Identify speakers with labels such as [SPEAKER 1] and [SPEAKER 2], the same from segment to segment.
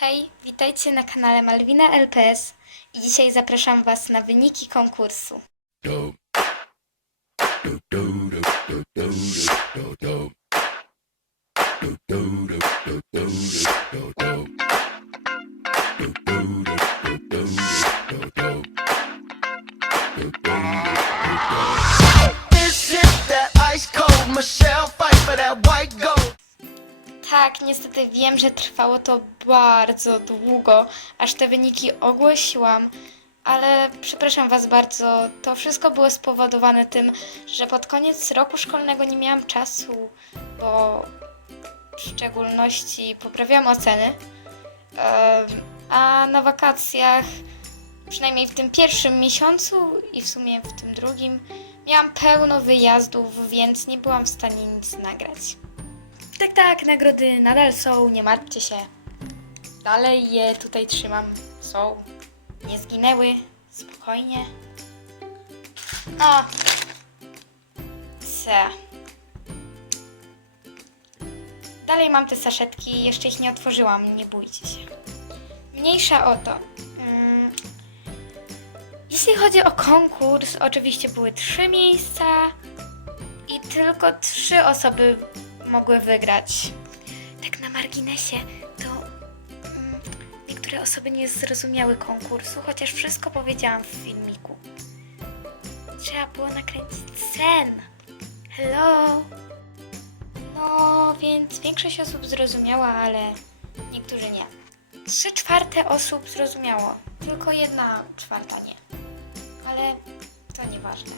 [SPEAKER 1] Hej, witajcie na kanale Malwina LPS i dzisiaj zapraszam Was na wyniki konkursu. Tak, niestety wiem, że trwało to bardzo długo, aż te wyniki ogłosiłam, ale przepraszam Was bardzo, to wszystko było spowodowane tym, że pod koniec roku szkolnego nie miałam czasu, bo w szczególności poprawiłam oceny, a na wakacjach, przynajmniej w tym pierwszym miesiącu i w sumie w tym drugim, miałam pełno wyjazdów, więc nie byłam w stanie nic nagrać. Tak, tak, nagrody nadal są, nie martwcie się. Dalej je tutaj trzymam. Są. Nie zginęły. Spokojnie. O! C. Dalej mam te saszetki, jeszcze ich nie otworzyłam, nie bójcie się. Mniejsza o to. Mm. Jeśli chodzi o konkurs, oczywiście były trzy miejsca i tylko trzy osoby mogły wygrać. Tak na marginesie, to mm, niektóre osoby nie zrozumiały konkursu, chociaż wszystko powiedziałam w filmiku. Trzeba było nakręcić scen. Hello? No, więc większość osób zrozumiała, ale niektórzy nie. Trzy czwarte osób zrozumiało, tylko jedna czwarta nie. Ale to nieważne.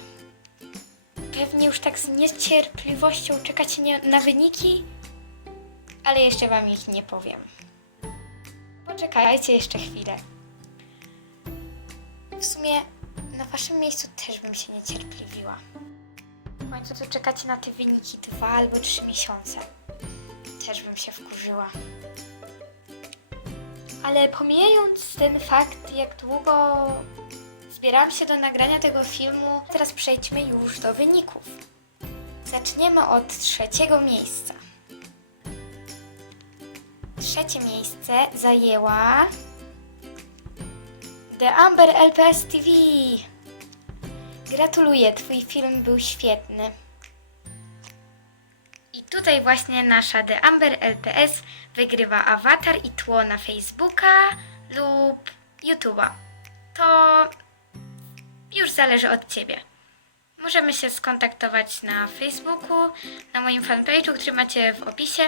[SPEAKER 1] Pewnie już tak z niecierpliwością czekacie na wyniki, ale jeszcze wam ich nie powiem. Poczekajcie jeszcze chwilę. W sumie na waszym miejscu też bym się niecierpliwiła. W końcu tu czekacie na te wyniki dwa albo trzy miesiące. Też bym się wkurzyła. Ale pomijając ten fakt, jak długo Zbierałam się do nagrania tego filmu. Teraz przejdźmy już do wyników. Zaczniemy od trzeciego miejsca. Trzecie miejsce zajęła The Amber LPS TV. Gratuluję, twój film był świetny. I tutaj właśnie nasza The Amber LPS wygrywa awatar i tło na Facebooka lub YouTube'a. To już zależy od Ciebie. Możemy się skontaktować na Facebooku, na moim fanpage'u, który macie w opisie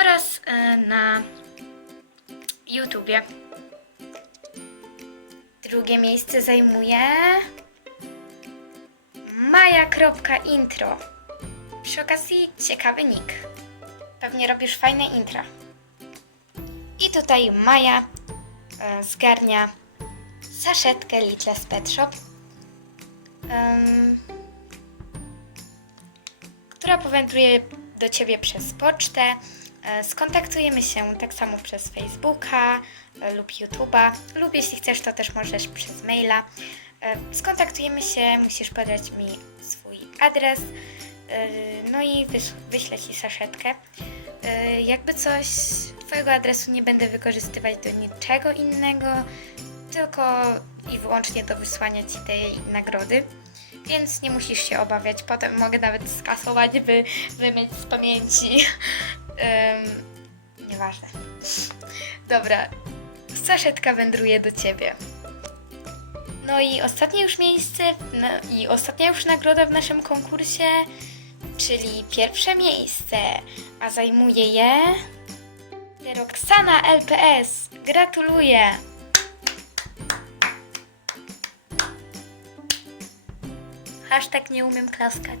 [SPEAKER 1] oraz e, na YouTubie. Drugie miejsce zajmuje maja.intro. Przy okazji ciekawy nick. Pewnie robisz fajne intra. I tutaj Maja e, zgarnia saszetkę Little Pet Shop em, która powędruje do Ciebie przez pocztę. E, Skontaktujemy się tak samo przez Facebooka e, lub YouTube'a, lub jeśli chcesz, to też możesz przez maila. E, Skontaktujemy się, musisz podać mi swój adres, no i wyślę Ci saszetkę. Jakby coś, Twojego adresu nie będę wykorzystywać do niczego innego, tylko i wyłącznie do wysłania Ci tej nagrody. Więc nie musisz się obawiać. Potem mogę nawet skasować, by wymyć z pamięci. um, nieważne. Dobra. Saszetka wędruje do ciebie. No i ostatnie już miejsce no i ostatnia już nagroda w naszym konkursie, czyli pierwsze miejsce, a zajmuje je Roxana LPS. Gratuluję! Hashtag nie umiem klaskać.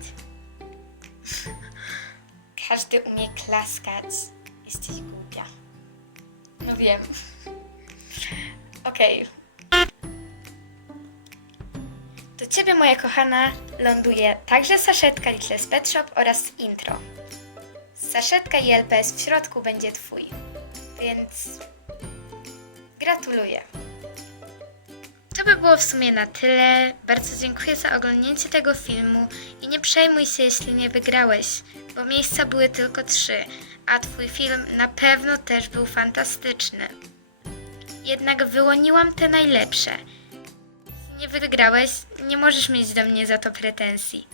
[SPEAKER 1] Każdy umie klaskać. Jesteś głupia. No wiem. Okej. Do ciebie, moja kochana, ląduje także saszetka Little Pet Shop oraz intro. Saszetka i LPS w środku będzie twój. Więc gratuluję. By było w sumie na tyle. Bardzo dziękuję za oglądnięcie tego filmu i nie przejmuj się, jeśli nie wygrałeś, bo miejsca były tylko trzy, a twój film na pewno też był fantastyczny. Jednak wyłoniłam te najlepsze. Nie wygrałeś, nie możesz mieć do mnie za to pretensji.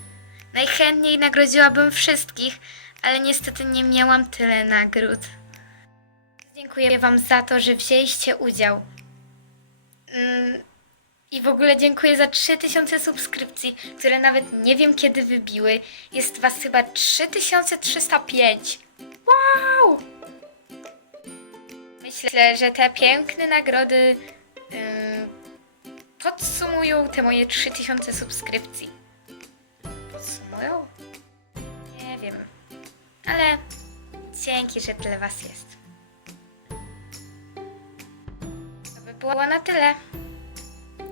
[SPEAKER 1] Najchętniej nagrodziłabym wszystkich, ale niestety nie miałam tyle nagród. Dziękuję Wam za to, że wzięliście udział. Mm, I w ogóle dziękuję za 3000 subskrypcji, które nawet nie wiem kiedy wybiły. Jest Was chyba 3305. Wow! Myślę, że te piękne nagrody ym, podsumują te moje 3000 subskrypcji. Podsumują? Nie wiem. Ale dzięki, że tyle Was jest. To by było na tyle.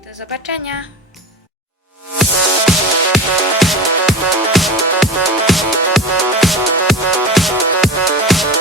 [SPEAKER 1] Do zobaczenia!
[SPEAKER 2] Thank you.